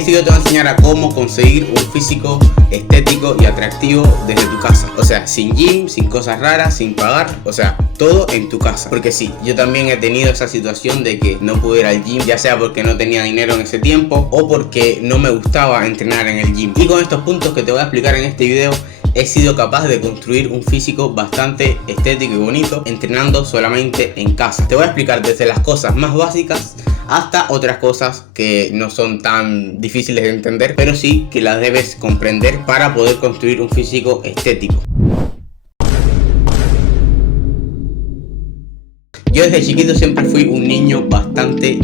este video te voy a enseñar a cómo conseguir un físico estético y atractivo desde tu casa. O sea, sin gym, sin cosas raras, sin pagar, o sea, todo en tu casa. Porque sí, yo también he tenido esa situación de que no pude ir al gym, ya sea porque no tenía dinero en ese tiempo o porque no me gustaba entrenar en el gym. Y con estos puntos que te voy a explicar en este video, he sido capaz de construir un físico bastante estético y bonito entrenando solamente en casa. Te voy a explicar desde las cosas más básicas hasta otras cosas que no son tan difíciles de entender, pero sí que las debes comprender para poder construir un físico estético. Yo desde chiquito siempre fui un niño bastante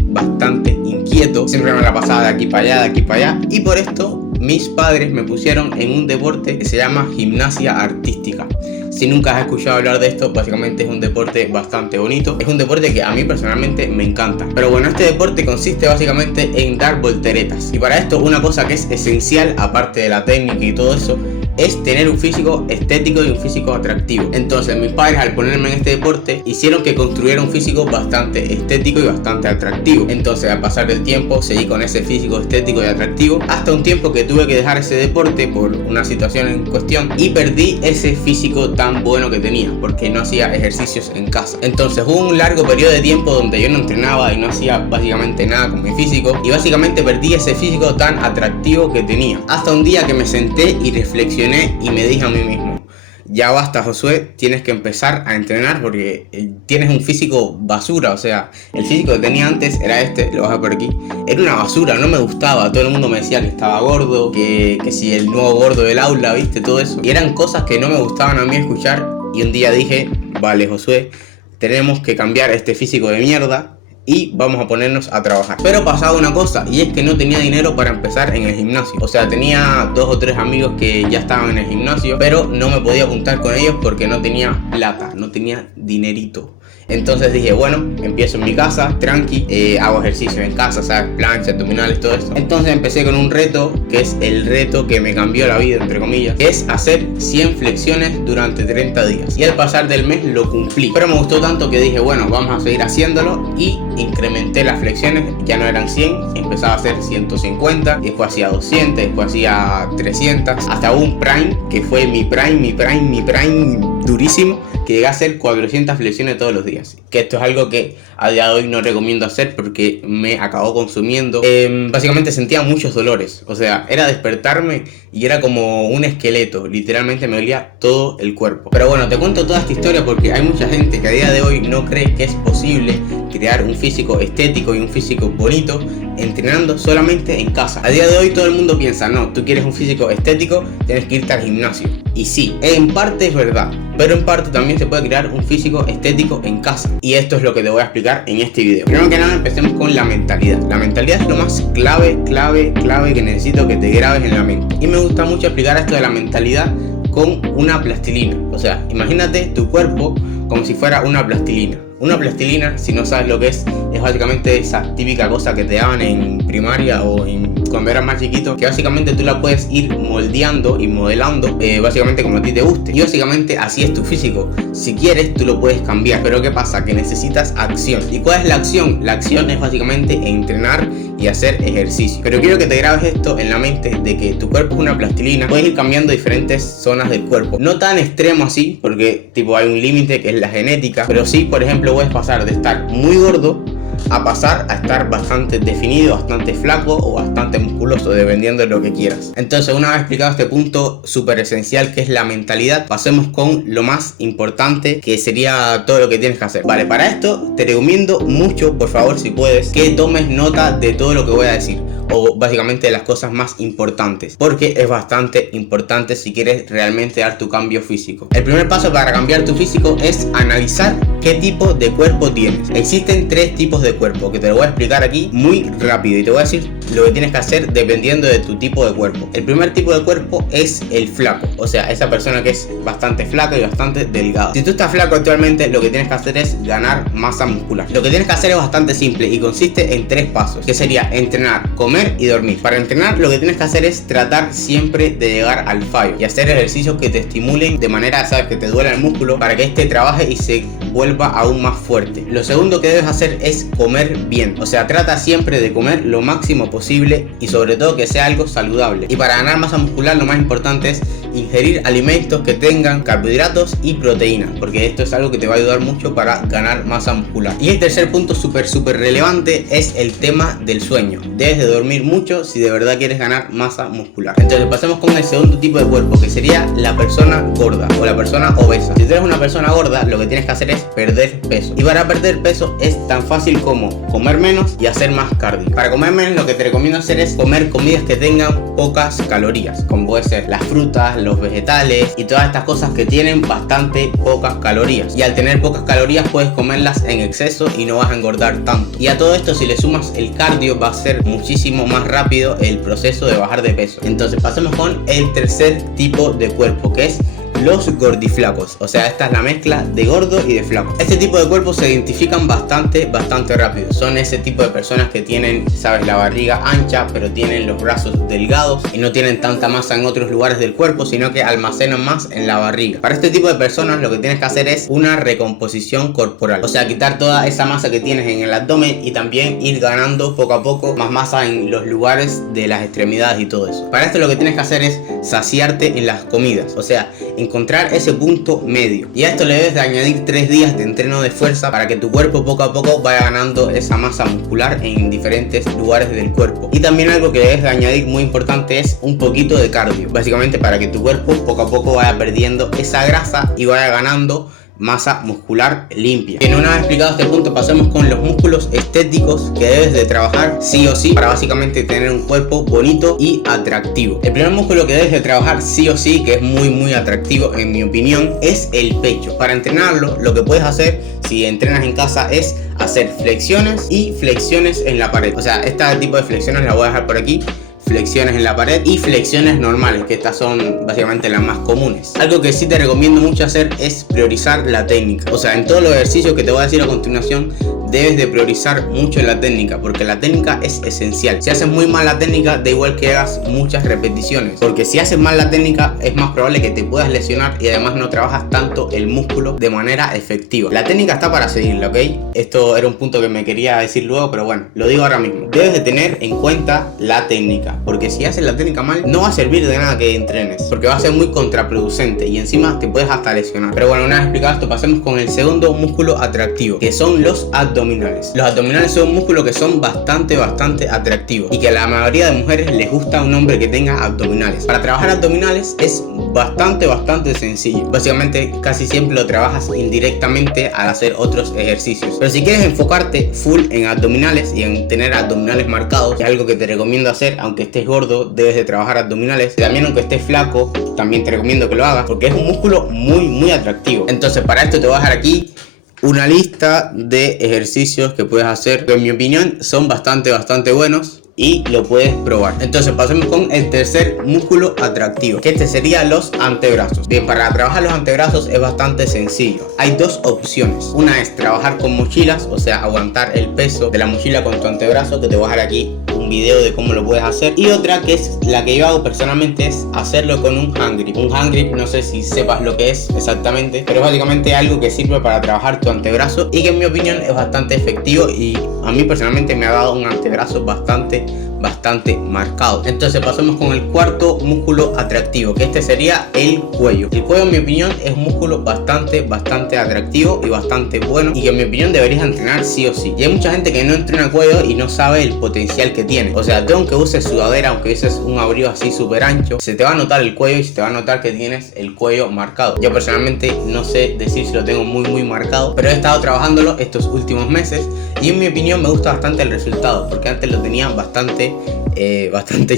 inquieto. Siempre me la pasaba de aquí para allá, de aquí para allá. Y por esto mis padres me pusieron en un deporte que se llama gimnasia artística. Si nunca has escuchado hablar de esto, básicamente es un deporte bastante bonito. Es un deporte que a mí personalmente me encanta. Pero bueno, este deporte consiste básicamente en dar volteretas. Y para esto una cosa que es esencial, aparte de la técnica y todo eso, es tener un físico estético y un físico atractivo. Entonces mis padres, al ponerme en este deporte, hicieron que construyera un físico bastante estético y bastante atractivo. Entonces al pasar del tiempo seguí con ese físico estético y atractivo hasta un tiempo que tuve que dejar ese deporte por una situación en cuestión y perdí ese físico tan bueno que tenía porque no hacía ejercicios en casa. Entonces hubo un largo periodo de tiempo donde yo no entrenaba y no hacía básicamente nada con mi físico y básicamente perdí ese físico tan atractivo que tenía. Hasta un día que me senté y reflexioné y me dije a mí mismo: ya basta, Josué, tienes que empezar a entrenar porque tienes un físico basura. O sea, el físico que tenía antes era este, lo bajo por aquí, era una basura, no me gustaba. Todo el mundo me decía que estaba gordo, que si el nuevo gordo del aula, viste, todo eso. Y eran cosas que no me gustaban a mí escuchar. Y un día dije: vale, Josué, tenemos que cambiar este físico de mierda y vamos a ponernos a trabajar. Pero pasaba una cosa, y es que no tenía dinero para empezar en el gimnasio. O sea, tenía 2 o 3 amigos que ya estaban en el gimnasio, pero no me podía apuntar con ellos porque no tenía plata, no tenía dinerito. Entonces dije: bueno, empiezo en mi casa, tranqui, hago ejercicio en casa, ¿sabes? Plancha, abdominales, todo esto. Entonces empecé con un reto, que es el reto que me cambió la vida, entre comillas, que es hacer 100 flexiones durante 30 días. Y al pasar del mes lo cumplí. Pero me gustó tanto que dije: bueno, vamos a seguir haciéndolo. Y incrementé las flexiones, ya no eran 100, empezaba a hacer 150, después hacía 200, después hacía 300, hasta un prime, que fue mi prime durísimo, que llegué a hacer 400 flexiones todos los días. Que esto es algo que a día de hoy no recomiendo hacer porque me acabó consumiendo. Básicamente sentía muchos dolores. O sea, era despertarme y era como un esqueleto. Literalmente me dolía todo el cuerpo. Pero bueno, te cuento toda esta historia porque hay mucha gente que a día de hoy no cree que es posible crear un físico estético y un físico bonito entrenando solamente en casa. A día de hoy todo el mundo piensa: no, tú quieres un físico estético, tienes que irte al gimnasio. Y sí, en parte es verdad, pero en parte también se puede crear un físico estético en casa. Y esto es lo que te voy a explicar en este video. Primero que nada, empecemos con la mentalidad. La mentalidad es lo más clave que necesito que te grabes en la mente. Y me gusta mucho explicar esto de la mentalidad con una plastilina. O sea, imagínate tu cuerpo como si fuera una plastilina. Una plastilina, si no sabes lo que es básicamente esa típica cosa que te daban en primaria o cuando eras más chiquito, que básicamente tú la puedes ir moldeando y modelando básicamente como a ti te guste. Y básicamente así es tu físico. Si quieres, tú lo puedes cambiar. Pero ¿qué pasa? Que necesitas acción. ¿Y cuál es la acción? La acción es básicamente entrenar y hacer ejercicio. Pero quiero que te grabes esto en la mente, de que tu cuerpo es una plastilina. Puedes ir cambiando diferentes zonas del cuerpo. No tan extremo así, porque tipo hay un límite que es la genética. Pero sí, por ejemplo, puedes pasar de estar muy gordo a pasar a estar bastante definido, bastante flaco o bastante musculoso, dependiendo de lo que quieras. Entonces, una vez explicado este punto súper esencial que es la mentalidad, pasemos con lo más importante, que sería todo lo que tienes que hacer. Vale, para esto te recomiendo mucho, por favor, si puedes, que tomes nota de todo lo que voy a decir, o básicamente de las cosas más importantes, porque es bastante importante si quieres realmente dar tu cambio físico. El primer paso para cambiar tu físico es analizar qué tipo de cuerpo tienes. Existen 3 tipos de cuerpo que te lo voy a explicar aquí muy rápido y te voy a decir lo que tienes que hacer dependiendo de tu tipo de cuerpo. El primer tipo de cuerpo es el flaco, o sea, esa persona que es bastante flaca y bastante delgada. Si tú estás flaco actualmente, lo que tienes que hacer es ganar masa muscular. Lo que tienes que hacer es bastante simple y consiste en 3 pasos, que sería entrenar, comer comer y dormir. Para entrenar lo que tienes que hacer es tratar siempre de llegar al fallo y hacer ejercicios que te estimulen de manera, sabes, que te duela el músculo para que este trabaje y se vuelva aún más fuerte. Lo segundo que debes hacer es comer bien, o sea, trata siempre de comer lo máximo posible y sobre todo que sea algo saludable. Y para ganar masa muscular lo más importante es ingerir alimentos que tengan carbohidratos y proteínas, porque esto es algo que te va a ayudar mucho para ganar masa muscular. Y el tercer punto súper relevante es el tema del sueño. Debes de dormir mucho si de verdad quieres ganar masa muscular. Entonces pasemos con el segundo tipo de cuerpo, que sería la persona gorda o la persona obesa. Si tú eres una persona gorda, lo que tienes que hacer es perder peso, y para perder peso es tan fácil como comer menos y hacer más cardio. Para comer menos lo que te recomiendo hacer es comer comidas que tengan pocas calorías, como puede ser las frutas, los vegetales y todas estas cosas que tienen bastante pocas calorías. Y al tener pocas calorías puedes comerlas en exceso y no vas a engordar tanto. Y a todo esto, si le sumas el cardio, va a ser muchísimo más rápido el proceso de bajar de peso. Entonces pasemos con el tercer tipo de cuerpo, que es los gordiflacos. O sea, esta es la mezcla de gordo y de flaco. Este tipo de cuerpos se identifican bastante rápido. Son ese tipo de personas que tienen, sabes, la barriga ancha, pero tienen los brazos delgados y no tienen tanta masa en otros lugares del cuerpo, sino que almacenan más en la barriga. Para este tipo de personas lo que tienes que hacer es una recomposición corporal, o sea, quitar toda esa masa que tienes en el abdomen y también ir ganando poco a poco más masa en los lugares de las extremidades y todo eso. Para esto lo que tienes que hacer es saciarte en las comidas, o sea, encontrar ese punto medio. Y a esto le debes de añadir 3 días de entreno de fuerza para que tu cuerpo poco a poco vaya ganando esa masa muscular en diferentes lugares del cuerpo. Y también algo que debes de añadir muy importante es un poquito de cardio, básicamente para que tu cuerpo poco a poco vaya perdiendo esa grasa y vaya ganando masa muscular limpia. Bien, una vez explicado este punto, pasemos con los músculos estéticos que debes de trabajar sí o sí para básicamente tener un cuerpo bonito y atractivo. El primer músculo que debes de trabajar sí o sí, que es muy atractivo en mi opinión, es el pecho. Para entrenarlo, lo que puedes hacer si entrenas en casa es hacer flexiones y flexiones en la pared. O sea, este tipo de flexiones las voy a dejar por aquí. Flexiones en la pared y flexiones normales, que estas son básicamente las más comunes. Algo que sí te recomiendo mucho hacer es priorizar la técnica. O sea, en todos los ejercicios que te voy a decir a continuación, debes de priorizar mucho la técnica, porque la técnica es esencial. Si haces muy mal la técnica, da igual que hagas muchas repeticiones, porque si haces mal la técnica es más probable que te puedas lesionar y además no trabajas tanto el músculo de manera efectiva. La técnica está para seguirla, ¿ok? Esto era un punto que me quería decir luego, pero bueno, lo digo ahora mismo. Debes de tener en cuenta la técnica, porque si haces la técnica mal, no va a servir de nada que entrenes, porque va a ser muy contraproducente y encima te puedes hasta lesionar. Pero bueno, una vez explicado esto, pasemos con el segundo músculo atractivo, que son los abdominales. Los abdominales son un músculo que son bastante atractivos y que a la mayoría de mujeres les gusta un hombre que tenga abdominales. Para trabajar abdominales es bastante sencillo. Básicamente casi siempre lo trabajas indirectamente al hacer otros ejercicios. Pero si quieres enfocarte full en abdominales y en tener abdominales marcados, que es algo que te recomiendo hacer, aunque estés gordo, debes de trabajar abdominales. Y también aunque estés flaco, también te recomiendo que lo hagas, porque es un músculo muy atractivo. Entonces para esto te voy a dejar aquí una lista de ejercicios que puedes hacer, que en mi opinión son bastante buenos y lo puedes probar. Entonces pasemos con el tercer músculo atractivo, que este sería los antebrazos. Bien, para trabajar los antebrazos es bastante sencillo. Hay dos opciones. Una es trabajar con mochilas, o sea, aguantar el peso de la mochila con tu antebrazo, que te voy a dejar aquí un video de cómo lo puedes hacer. Y otra, que es la que yo hago personalmente, es hacerlo con un hand grip. Un hand grip, no sé si sepas lo que es exactamente, pero es básicamente algo que sirve para trabajar tu antebrazo y que en mi opinión es bastante efectivo y a mí personalmente me ha dado un antebrazo bastante marcado. Entonces pasemos con el cuarto músculo atractivo, que este sería el cuello. El cuello en mi opinión es un músculo bastante atractivo y bastante bueno, y que en mi opinión deberías entrenar sí o sí. Y hay mucha gente que no entrena cuello y no sabe el potencial que tiene. O sea, tú aunque uses sudadera, aunque uses un abrigo así súper ancho, se te va a notar el cuello y se te va a notar que tienes el cuello marcado. Yo personalmente no sé decir si lo tengo muy marcado, pero he estado trabajándolo estos últimos meses y en mi opinión me gusta bastante el resultado, porque antes lo tenía bastante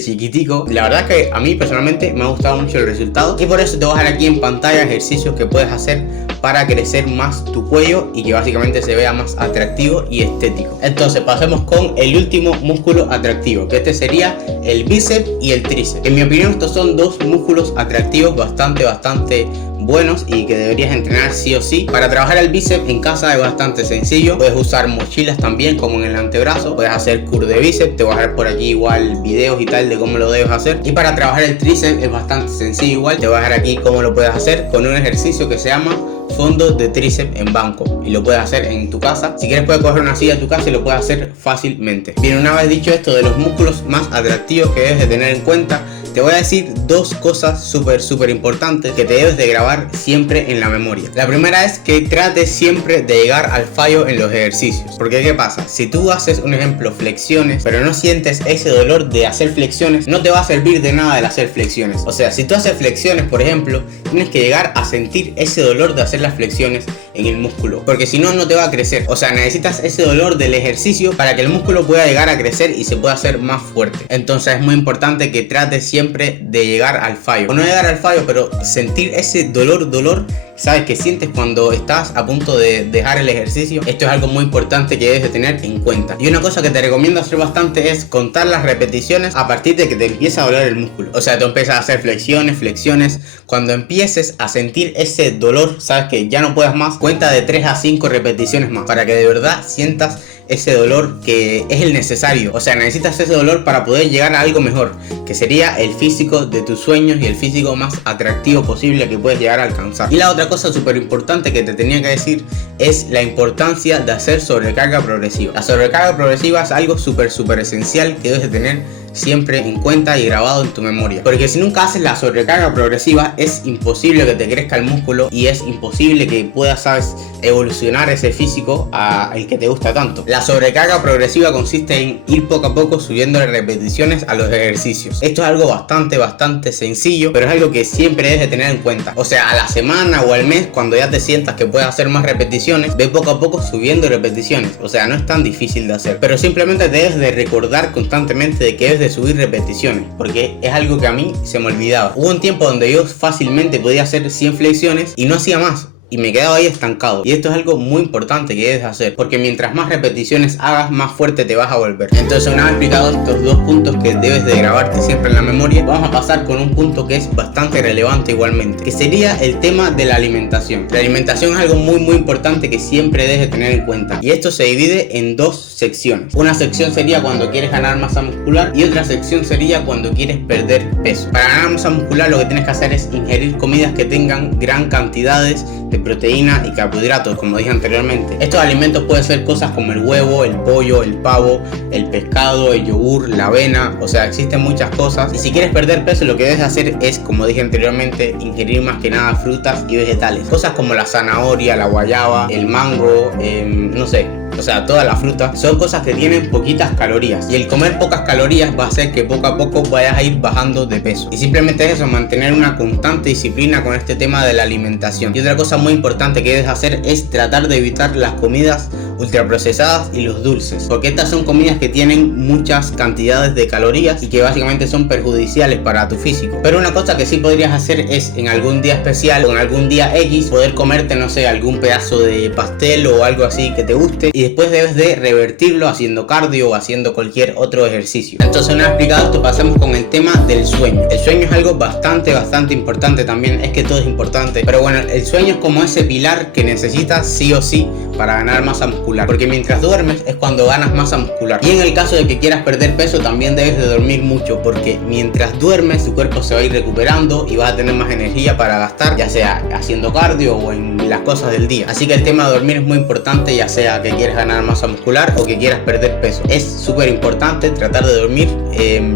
chiquitico. La verdad que a mí personalmente me ha gustado mucho el resultado y por eso te voy a dejar aquí en pantalla ejercicios que puedes hacer para crecer más tu cuello y que básicamente se vea más atractivo y estético. Entonces pasemos con el último músculo atractivo, que este sería el bíceps y el tríceps. En mi opinión estos son dos músculos atractivos bastante buenos y que deberías entrenar sí o sí. Para trabajar el bíceps en casa es bastante sencillo. Puedes usar mochilas también como en el antebrazo. Puedes hacer curl de bíceps, te voy a dejar por aquí aquí igual videos y tal de cómo lo debes hacer. Y para trabajar el tríceps es bastante sencillo igual. Te voy a dejar aquí cómo lo puedes hacer con un ejercicio que se llama fondo de tríceps en banco, y lo puedes hacer en tu casa. Si quieres puedes coger una silla de tu casa y lo puedes hacer fácilmente. Bien, una vez dicho esto de los músculos más atractivos que debes de tener en cuenta, te voy a decir dos cosas súper importantes que te debes de grabar siempre en la memoria. La primera es que trates siempre de llegar al fallo en los ejercicios. Porque ¿qué pasa? Si tú haces, un ejemplo, flexiones, pero no sientes ese dolor de hacer flexiones, no te va a servir de nada el hacer flexiones. O sea, si tú haces flexiones, por ejemplo, tienes que llegar a sentir ese dolor de hacer las flexiones en el músculo, porque si no, no te va a crecer. O sea, necesitas ese dolor del ejercicio para que el músculo pueda llegar a crecer y se pueda hacer más fuerte. Entonces es muy importante que trates siempre de llegar al fallo, o no llegar al fallo, pero sentir ese dolor, ¿sabes? Que sientes cuando estás a punto de dejar el ejercicio. Esto es algo muy importante que debes de tener en cuenta. Y una cosa que te recomiendo hacer bastante es contar las repeticiones a partir de que te empieza a doler el músculo. O sea, tú empiezas a hacer flexiones. Cuando empieces a sentir ese dolor, sabes que ya no puedes más, cuenta de 3 a 5 repeticiones más, para que de verdad sientas ese dolor que es el necesario. O sea, necesitas ese dolor para poder llegar a algo mejor, que sería el físico de tus sueños y el físico más atractivo posible que puedes llegar a alcanzar. Y la otra cosa súper importante que te tenía que decir es la importancia de hacer sobrecarga progresiva. La sobrecarga progresiva es algo súper esencial que debes de tener siempre en cuenta y grabado en tu memoria, porque si nunca haces la sobrecarga progresiva es imposible que te crezca el músculo y es imposible que puedas, ¿sabes?, evolucionar ese físico al que te gusta tanto. La sobrecarga progresiva consiste en ir poco a poco subiendo las repeticiones a los ejercicios. Esto es algo bastante sencillo, pero es algo que siempre debes de tener en cuenta. O sea, a la semana o al mes, cuando ya te sientas que puedes hacer más repeticiones, ve poco a poco subiendo repeticiones. O sea, no es tan difícil de hacer, pero simplemente debes de recordar constantemente de que debes de subir repeticiones, porque es algo que a mí se me olvidaba. Hubo un tiempo donde yo fácilmente podía hacer 100 flexiones y no hacía más, y me quedaba ahí estancado. Y esto es algo muy importante que debes hacer, porque mientras más repeticiones hagas, más fuerte te vas a volver. Entonces, una vez explicado estos dos puntos que debes de grabarte siempre en la memoria, vamos a pasar con un punto que es bastante relevante igualmente, que sería el tema de la alimentación. La alimentación es algo muy importante que siempre debes de tener en cuenta, y esto se divide en dos secciones. Una sección sería cuando quieres ganar masa muscular y otra sección sería cuando quieres perder peso. Para ganar masa muscular lo que tienes que hacer es ingerir comidas que tengan gran cantidades de proteína y carbohidratos, como dije anteriormente. Estos alimentos pueden ser cosas como el huevo, el pollo, el pavo, el pescado, el yogur, la avena. O sea, existen muchas cosas. Y si quieres perder peso, lo que debes hacer es, como dije anteriormente, ingerir más que nada frutas y vegetales. Cosas como la zanahoria, la guayaba, el mango, no sé. O sea, todas las frutas son cosas que tienen poquitas calorías, y el comer pocas calorías va a hacer que poco a poco vayas a ir bajando de peso. Y simplemente eso, mantener una constante disciplina con este tema de la alimentación. Y otra cosa muy importante que debes hacer es tratar de evitar las comidas ultraprocesadas y los dulces, porque estas son comidas que tienen muchas cantidades de calorías y que básicamente son perjudiciales para tu físico. Pero una cosa que sí podrías hacer es, en algún día especial o en algún día X, poder comerte, no sé, algún pedazo de pastel o algo así que te guste, y después debes de revertirlo haciendo cardio o haciendo cualquier otro ejercicio. Entonces, una vez explicado esto, pasemos con el tema del sueño. El sueño es algo bastante importante también. Es que todo es importante, pero bueno, el sueño es como ese pilar que necesitas sí o sí para ganar masa muscular, porque mientras duermes es cuando ganas masa muscular. Y en el caso de que quieras perder peso, también debes de dormir mucho, porque mientras duermes tu cuerpo se va a ir recuperando y vas a tener más energía para gastar, ya sea haciendo cardio o en las cosas del día. Así que el tema de dormir es muy importante, ya sea que quieras ganar masa muscular o que quieras perder peso. Es súper importante tratar de dormir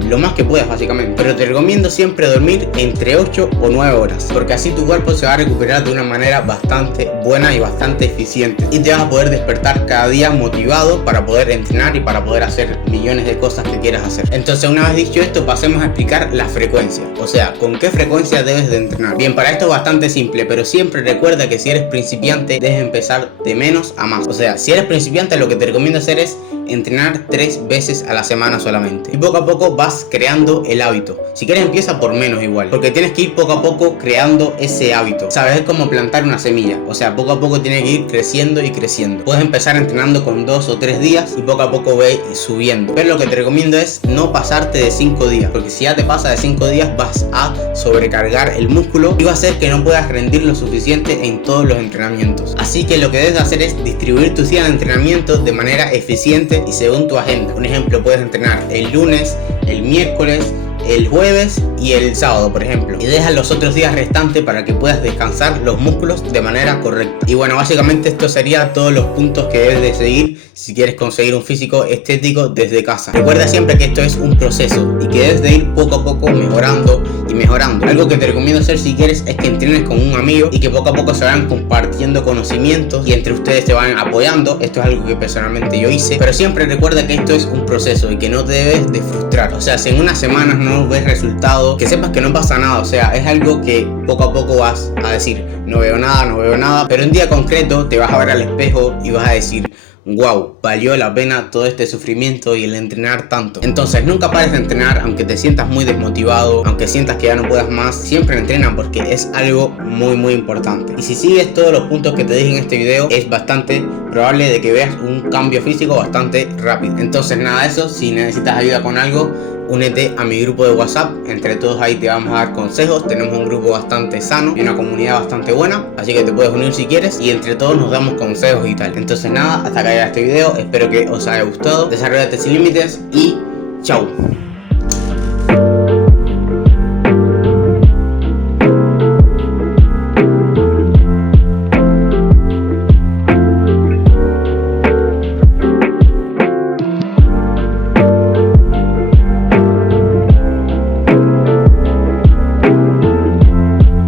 lo más que puedas básicamente, pero te recomiendo siempre dormir entre 8 o 9 horas, porque así tu cuerpo se va a recuperar de una manera bastante buena y bastante eficiente, y te vas a poder despertar cada día motivado para poder entrenar y para poder hacer millones de cosas que quieras hacer. Entonces, una vez dicho esto, pasemos a explicar la frecuencia, o sea, con qué frecuencia debes de entrenar. Bien, para esto es bastante simple, pero siempre recuerda que si eres principiante debes empezar de menos a más. O sea, si eres principiante, lo que te recomiendo hacer es entrenar 3 veces a la semana solamente, y poco a poco vas creando el hábito. Si quieres, empieza por menos igual, porque tienes que ir poco a poco creando ese hábito, ¿sabes? Es como plantar una semilla, o sea, poco a poco tiene que ir creciendo y creciendo. Puedes empezar entrenando con 2 o 3 días y poco a poco ve subiendo, pero lo que te recomiendo es no pasarte de 5 días, porque si ya te pasa de 5 días vas a sobrecargar el músculo y va a hacer que no puedas rendir lo suficiente en todos los entrenamientos. Así que lo que debes hacer es distribuir tus días de entrenamiento de manera eficiente límite y según tu agenda. Un ejemplo, puedes entrenar el lunes, el miércoles, el jueves y el sábado, por ejemplo, y dejas los otros días restantes para que puedas descansar los músculos de manera correcta. Y bueno, básicamente esto sería todos los puntos que debes de seguir si quieres conseguir un físico estético desde casa. Recuerda siempre que esto es un proceso y que debes de ir poco a poco mejorando y mejorando. Algo que te recomiendo hacer si quieres es que entrenes con un amigo y que poco a poco se vayan compartiendo conocimientos y entre ustedes se vayan apoyando. Esto es algo que personalmente yo hice, pero siempre recuerda que esto es un proceso y que no te debes de frustrar. O sea, si en unas semanas no ves resultados, que sepas que no pasa nada. O sea, es algo que poco a poco vas a decir, no veo nada, pero un día concreto te vas a ver al espejo y vas a decir, wow, valió la pena todo este sufrimiento y el entrenar tanto. Entonces nunca pares de entrenar, aunque te sientas muy desmotivado, aunque sientas que ya no puedas más, siempre entrena porque es algo muy importante. Y si sigues todos los puntos que te dije en este video, es bastante probable de que veas un cambio físico bastante rápido. Entonces nada de eso, si necesitas ayuda con algo, únete a mi grupo de WhatsApp, entre todos ahí te vamos a dar consejos. Tenemos un grupo bastante sano y una comunidad bastante buena, así que te puedes unir si quieres y entre todos nos damos consejos y tal. Entonces nada, hasta acá llega este video, espero que os haya gustado. Desarrollate sin límites y chao.